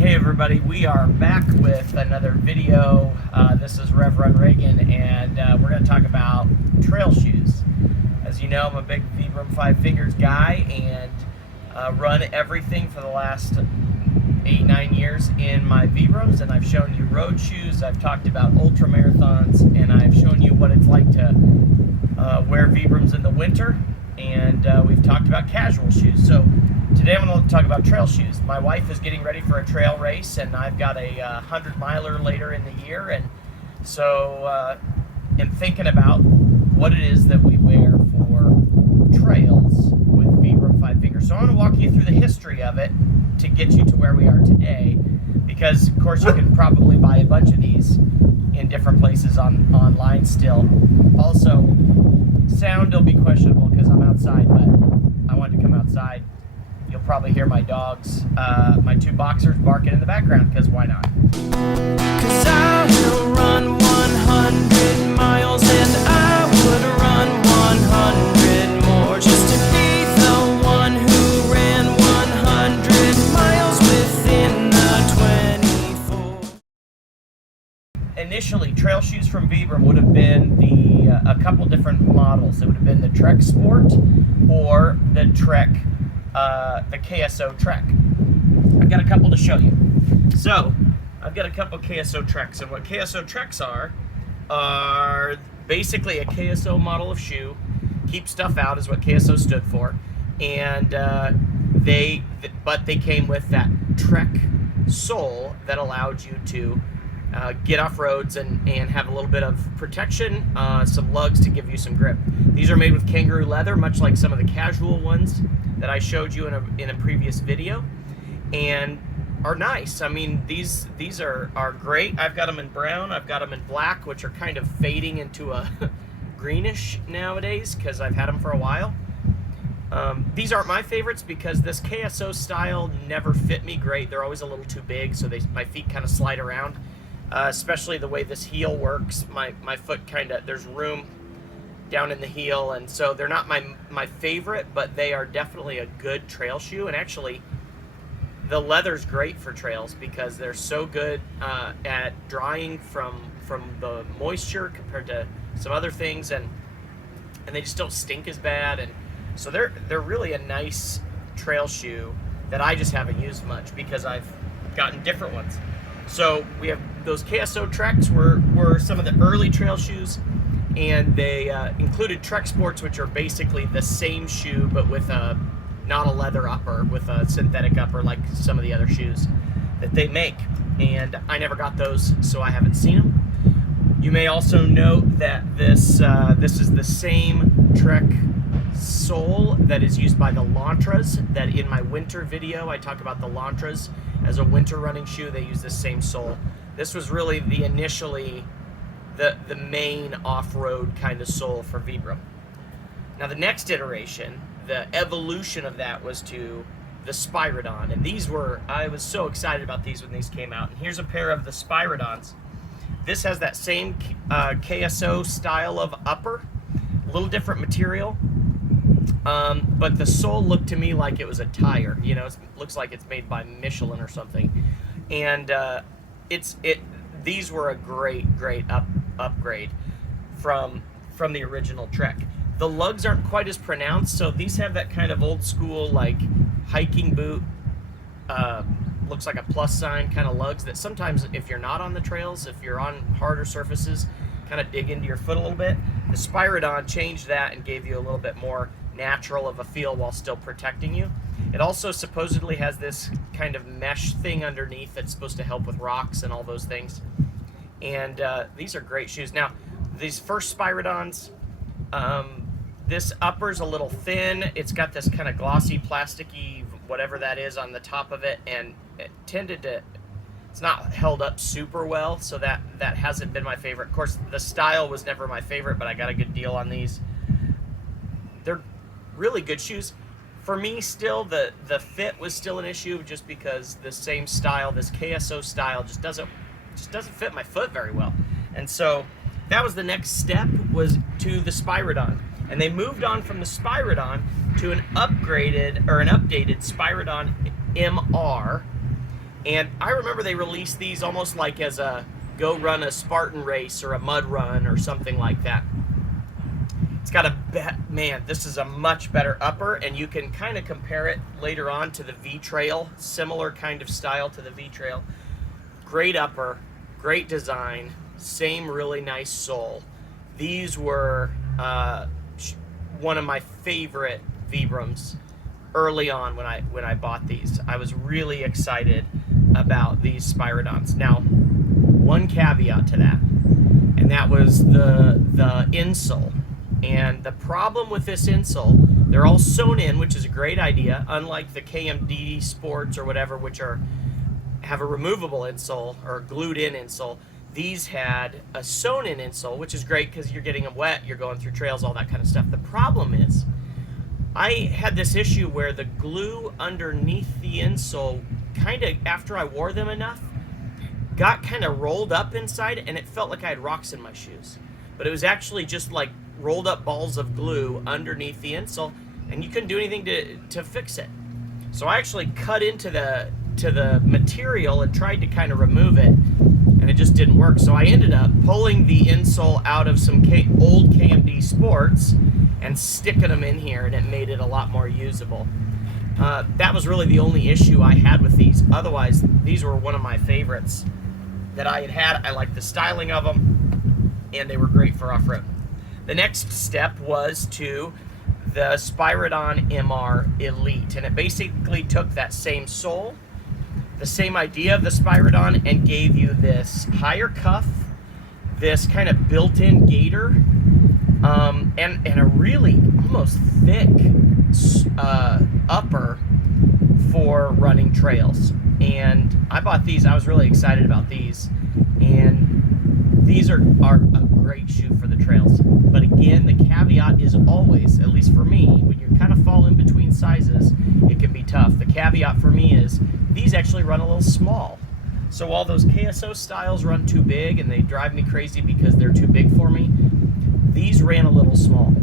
Hey everybody, we are back with another video. This is Reverend Reagan, and we're going to talk about trail shoes. As you know, I'm a big Vibram FiveFingers guy and run everything for the last 8-9 years in my Vibrams, and I've shown you road shoes, I've talked about ultra marathons, and I've shown you what it's like to wear Vibrams in the winter, and we've talked about casual shoes. So today I'm going to talk about trail shoes. My wife is getting ready for a trail race, and I've got a 100-miler later in the year, and so I'm thinking about what it is that we wear for trails with Vibram FiveFingers. So I want to walk you through the history of it to get you to where we are today, because of course you can probably buy a bunch of these in different places online still. Also, sound will be questionable because I'm outside, but I wanted to come outside. You'll probably hear my dogs, my two boxers, barking in the background, because why not? 'Cause I will run 100 miles and I would run 100 more just to be the one who ran 100 miles within the 24. Initially, trail shoes from Vibram would have been a couple different models. It would have been the Treksport or the Trek. The KSO Trek. I've got a couple to show you. So, I've got a couple KSO Treks, and what KSO Treks are basically a KSO model of shoe. Keep stuff out is what KSO stood for, and they came with that Trek sole that allowed you to get off roads and have a little bit of protection, some lugs to give you some grip. These are made with kangaroo leather, much like some of the casual ones that I showed you in a previous video, and are nice. I mean, these are great. I've got them in brown, I've got them in black, which are kind of fading into a greenish nowadays because I've had them for a while. These aren't my favorites because this KSO style never fit me great. They're always a little too big, so my feet kind of slide around, especially the way this heel works. My foot kind of, there's room down in the heel, and so they're not my favorite, but they are definitely a good trail shoe. And actually, the leather's great for trails because they're so good at drying from the moisture compared to some other things, and they just don't stink as bad, and so they're really a nice trail shoe that I just haven't used much because I've gotten different ones. So we have those KSO Treks were some of the early trail shoes, and they included Treksports, which are basically the same shoe but with not a leather upper, with a synthetic upper like some of the other shoes that they make. And I never got those, so I haven't seen them. You may also note that this is the same Trek sole that is used by the Lantras. That in my winter video I talk about the Lantras as a winter running shoe. They use the same sole. This was really the main off-road kind of sole for Vibram. Now the next iteration, the evolution of that, was to the Spyridon, and I was so excited about these when these came out. And here's a pair of the Spyridons. This has that same KSO style of upper, a little different material, but the sole looked to me like it was a tire. You know, it looks like it's made by Michelin or something, and these were a great upgrade from the original Trek. The lugs aren't quite as pronounced, so these have that kind of old school like hiking boot, looks like a plus sign kind of lugs that sometimes, if you're not on the trails, if you're on harder surfaces, kind of dig into your foot a little bit. The Spyridon changed that and gave you a little bit more natural of a feel while still protecting you. It also supposedly has this kind of mesh thing underneath that's supposed to help with rocks and all those things. And these are great shoes. Now, these first Spyridons, this upper's a little thin. It's got this kind of glossy, plasticky, whatever that is on the top of it, and it's not held up super well, so that hasn't been my favorite. Of course, the style was never my favorite, but I got a good deal on these. They're really good shoes. For me, still, the fit was still an issue, just because the same style, this KSO style, just doesn't fit my foot very well. And so that was the next step, was to the Spyridon. And they moved on from the Spyridon to an updated Spyridon MR, And I remember they released these almost like as a go run a Spartan race or a mud run or something like that. It's got man, this is a much better upper, and you can kind of compare it later on to the vtrail, similar kind of style to the vtrail. Great upper, great design, same really nice sole. These were one of my favorite Vibrams early on when I bought these. I was really excited about these Spyridons. Now, one caveat to that, and that was the insole. And the problem with this insole, they're all sewn in, which is a great idea, unlike the KMD Sports or whatever, which have a removable insole or glued in insole. These had a sewn in insole, which is great because you're getting them wet, you're going through trails, all that kind of stuff. The problem is, I had this issue where the glue underneath the insole, kind of after I wore them enough, got kind of rolled up inside, and it felt like I had rocks in my shoes. But it was actually just like rolled up balls of glue underneath the insole, and you couldn't do anything to fix it. So I actually cut into the material and tried to kind of remove it, and it just didn't work. So I ended up pulling the insole out of some old KMD Sports and sticking them in here, and it made it a lot more usable. That was really the only issue I had with these. Otherwise, these were one of my favorites that I had. I liked the styling of them, and they were great for off-road. The next step was to the Spyridon MR Elite, and it basically took that same sole, the same idea of the Spyridon, and gave you this higher cuff, this kind of built-in gaiter, and a really almost thick upper for running trails. And I bought these. I was really excited about these, and these are a great shoe for the trails. But again, the caveat is always, at least for me, when you kind of fall in between sizes, it can be tough. The caveat for me is these actually run a little small. So while those KSO styles run too big and they drive me crazy because they're too big for me, these ran a little small.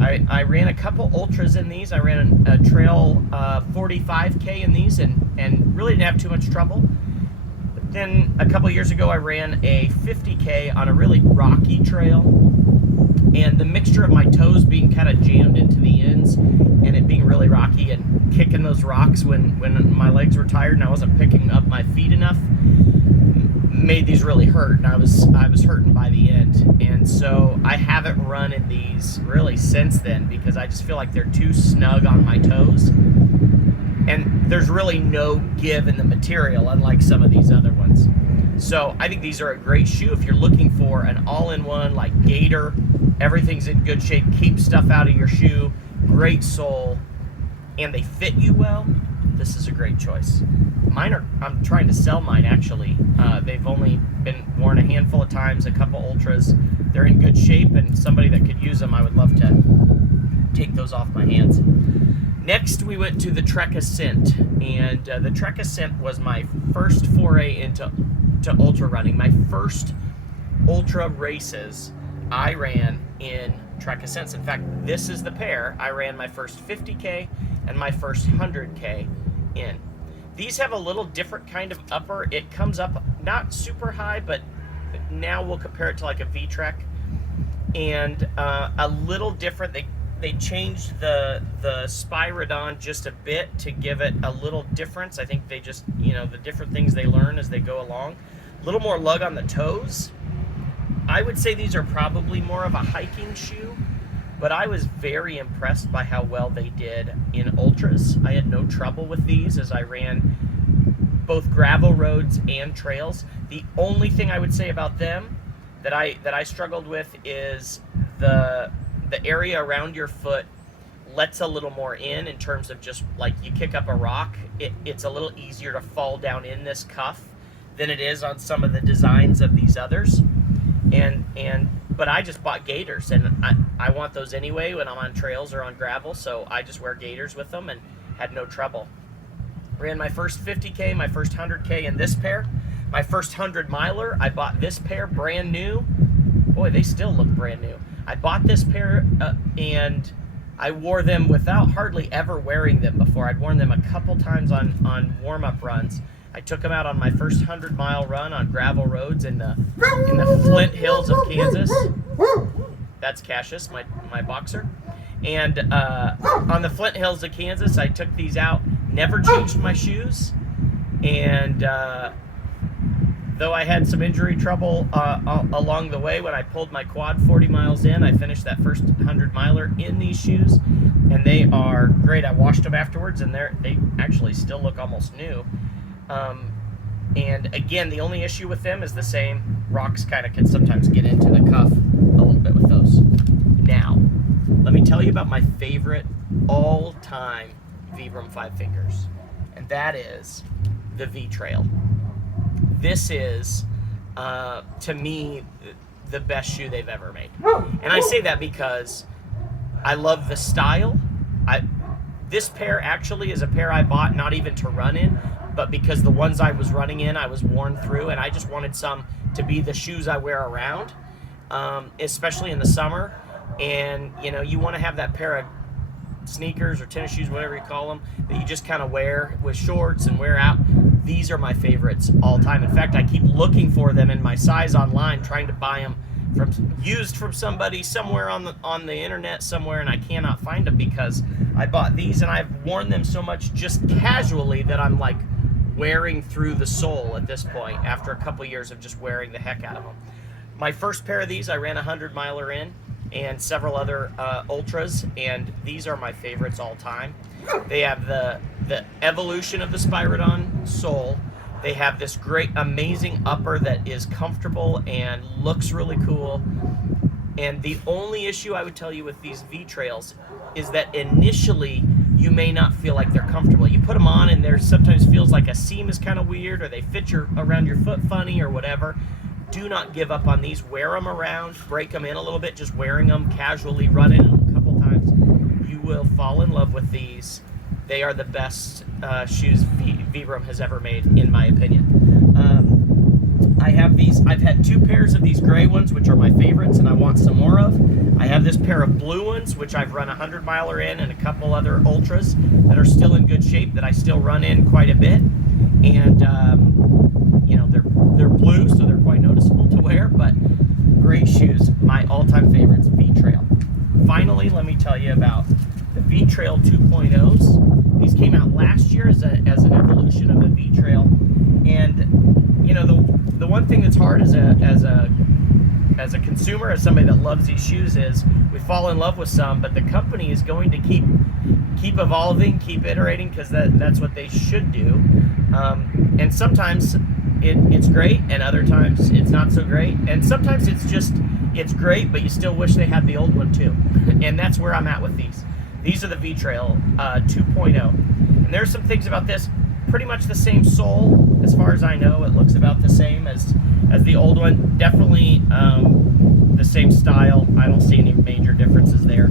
I ran a couple ultras in these. I ran a trail 45K in these and really didn't have too much trouble. But then a couple years ago, I ran a 50K on a really rocky trail, and the mixture of my toes being kind of jammed into the ends and it being really rocky and kicking those rocks when my legs were tired and I wasn't picking up my feet enough made these really hurt, and I was hurting by the end. And so I haven't run in these really since then because I just feel like they're too snug on my toes, and there's really no give in the material, unlike some of these other ones. So I think these are a great shoe if you're looking for an all-in-one, like gaiter, everything's in good shape, keep stuff out of your shoe, great sole, and they fit you well. This is a great choice. I'm trying to sell mine actually. They've only been worn a handful of times, a couple ultras. They're in good shape, and somebody that could use them, I would love to take those off my hands. Next, we went to the Trek Ascent, and the Trek Ascent was my first foray into ultra running. My first ultra races I ran in Trek Ascents. In fact, this is the pair I ran my first 50K and my first 100K in. These have a little different kind of upper. It comes up not super high, but now we'll compare it to like a V-Trek, and a little different. They changed the Spyridon just a bit to give it a little difference. I think they just, the different things they learn as they go along. A little more lug on the toes. I would say these are probably more of a hiking shoe, but I was very impressed by how well they did in ultras. I had no trouble with these as I ran both gravel roads and trails. The only thing I would say about them that I struggled with is the area around your foot lets a little more in terms of just like you kick up a rock, it's a little easier to fall down in this cuff than it is on some of the designs of these others. But I just bought gaiters, and I want those anyway when I'm on trails or on gravel, so I just wear gaiters with them and had no trouble. Ran my first 50K, my first 100K in this pair. My first 100 miler, I bought this pair brand new. Boy, they still look brand new. I bought this pair and I wore them without hardly ever wearing them before. I'd worn them a couple times on warm-up runs, I took them out on my first 100-mile run on gravel roads in the Flint Hills of Kansas. That's Cassius, my boxer. And on the Flint Hills of Kansas, I took these out, never changed my shoes, and though I had some injury trouble along the way when I pulled my quad 40 miles in, I finished that first 100-miler in these shoes, and they are great. I washed them afterwards, and they actually still look almost new. And again, the only issue with them is the same. Rocks kind of can sometimes get into the cuff a little bit with those. Now, let me tell you about my favorite all-time Vibram FiveFingers, and that is the vtrail. This is, to me, the best shoe they've ever made. And I say that because I love the style. This pair actually is a pair I bought not even to run in, but because the ones I was running in, I was worn through, and I just wanted some to be the shoes I wear around, especially in the summer. And, you know, you want to have that pair of sneakers or tennis shoes, whatever you call them, that you just kind of wear with shorts and wear out. These are my favorites all time. In fact, I keep looking for them in my size online, trying to buy them used from somebody somewhere on the internet somewhere, and I cannot find them because I bought these and I've worn them so much just casually that I'm like wearing through the sole at this point after a couple years of just wearing the heck out of them. My first pair of these, I ran a 100-miler in, and several other ultras, and these are my favorites all time. They have the evolution of the Spyridon sole. They have this great, amazing upper that is comfortable and looks really cool. And the only issue I would tell you with these vtrails is that initially you may not feel like they're comfortable. You put them on and there sometimes feels like a seam is kind of weird, or they fit around your foot funny or whatever. Do not give up on these. Wear them around, break them in a little bit, just wearing them casually, running them a couple times. You will fall in love with these. They are the best shoes Vibram has ever made, in my opinion. I have these. I've had two pairs of these gray ones, which are my favorites, and I want some more of. I have this pair of blue ones, which I've run a 100-miler in, and a couple other ultras that are still in good shape that I still run in quite a bit. And you know, they're blue, so they're quite noticeable to wear, but great shoes. My all-time favorites, vtrail. Finally, let me tell you about the vtrail 2.0s. These came out last year as an evolution of the vtrail, and you know, the one thing that's hard as a consumer, as somebody that loves these shoes, is we fall in love with some, but the company is going to keep evolving, keep iterating, because that's what they should do. And sometimes it's great, and other times it's not so great, and sometimes it's great, but you still wish they had the old one too. And that's where I'm at with these. These are the vtrail 2.0, and there's some things about this. Pretty much the same sole, as far as I know. It looks about the same as the old one. Definitely the same style. I don't see any major differences there.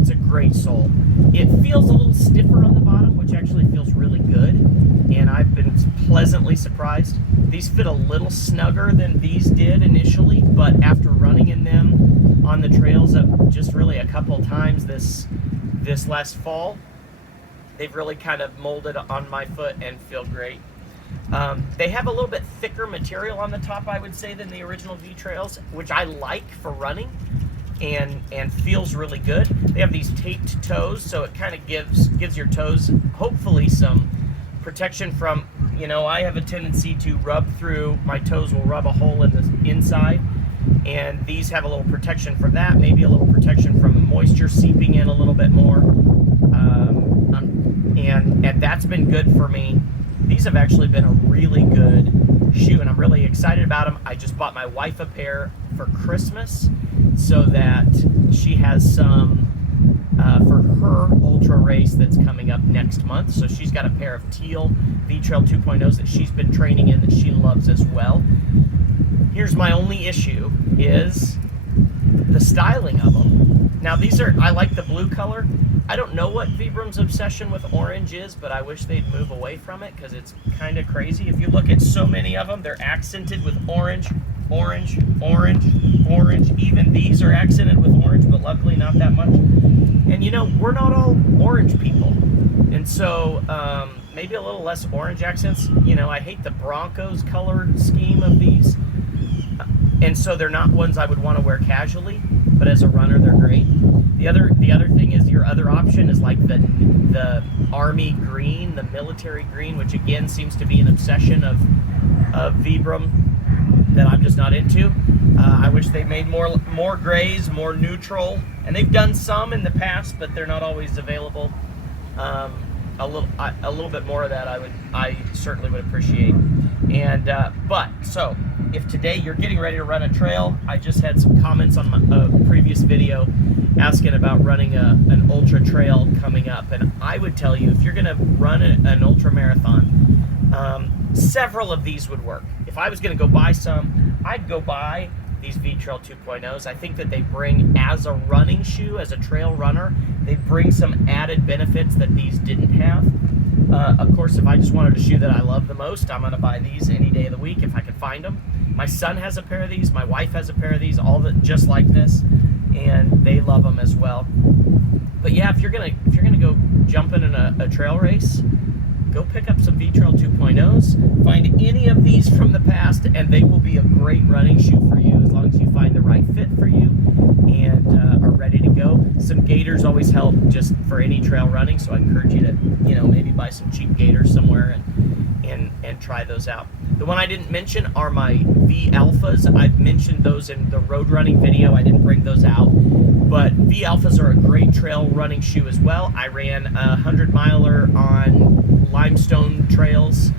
It's a great sole. It feels a little stiffer on the bottom, which actually feels really good, and I've been pleasantly surprised. These fit a little snugger than these did initially, but after running in them on the trails just really a couple times this last fall, they've really kind of molded on my foot and feel great. They have a little bit thicker material on the top, I would say, than the original vtrails, which I like for running, and feels really good. They have these taped toes, so it kind of gives your toes hopefully some protection from, you know, I have a tendency to rub through, my toes will rub a hole in the inside, and these have a little protection from that, maybe a little protection from the moisture seeping in a little bit more, and that's been good for me. These have actually been a really good shoe, and I'm really excited about them. I just bought my wife a pair for Christmas so that she has some for her ultra race that's coming up next month. So she's got a pair of teal vtrail 2.0s that she's been training in that she loves as well. Here's my only issue is the styling of them. Now these are, I like the blue color. I don't know what Vibram's obsession with orange is, but I wish they'd move away from it because it's kind of crazy. If you look at so many of them, they're accented with orange, orange, orange, orange. Even these are accented with orange, but luckily not that much. And you know, we're not all orange people. And so maybe a little less orange accents. You know, I hate the Broncos colored scheme of these, and so they're not ones I would want to wear casually, but as a runner they're great. The other thing is, your other option is like the army green, the military green, which again seems to be an obsession of Vibram that I'm just not into. I wish they made more grays, more neutral, and they've done some in the past, but they're not always available. A little bit more of that I certainly would appreciate. And but so if today you're getting ready to run a trail, I just had some comments on my previous video asking about running an ultra trail coming up, and I would tell you, if you're going to run an ultra marathon, several of these would work. If I was going to go buy some, I'd go buy these vtrail 2.0s. I think that they bring, as a running shoe, as a trail runner, they bring some added benefits that these didn't have. Of course, if I just wanted a shoe that I love the most, I'm going to buy these any day of the week if I can find them. My son has a pair of these. My wife has a pair of these, all just like this, and they love them as well. But yeah, if you're gonna go jumping in a trail race, go pick up some vtrail 2.0s. Find any of these from the past, and they will be a great running shoe for you as long as you find the right fit for you and are ready to go. Some gaiters always help just for any trail running, so I encourage you to, you know, maybe buy some cheap gaiters somewhere and try those out. The one I didn't mention are my V Alphas. I've mentioned those in the road running video. I didn't bring those out, but V Alphas are a great trail running shoe as well. I ran a 100-miler on limestone trails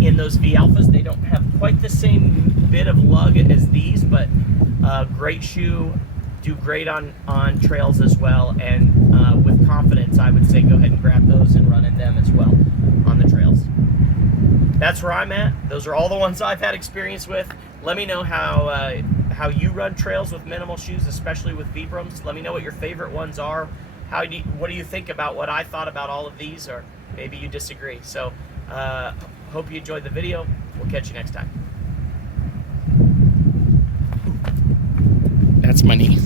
in those V Alphas. They don't have quite the same bit of lug as these, but great shoe, do great on trails as well, and with confidence I would say go ahead and grab those and run in them as well on the trails. That's where I'm at. Those are all the ones I've had experience with. Let me know how you run trails with minimal shoes, especially with Vibrams. Let me know what your favorite ones are. What do you think about what I thought about all of these, or maybe you disagree. So hope you enjoyed the video. We'll catch you next time. That's my knee.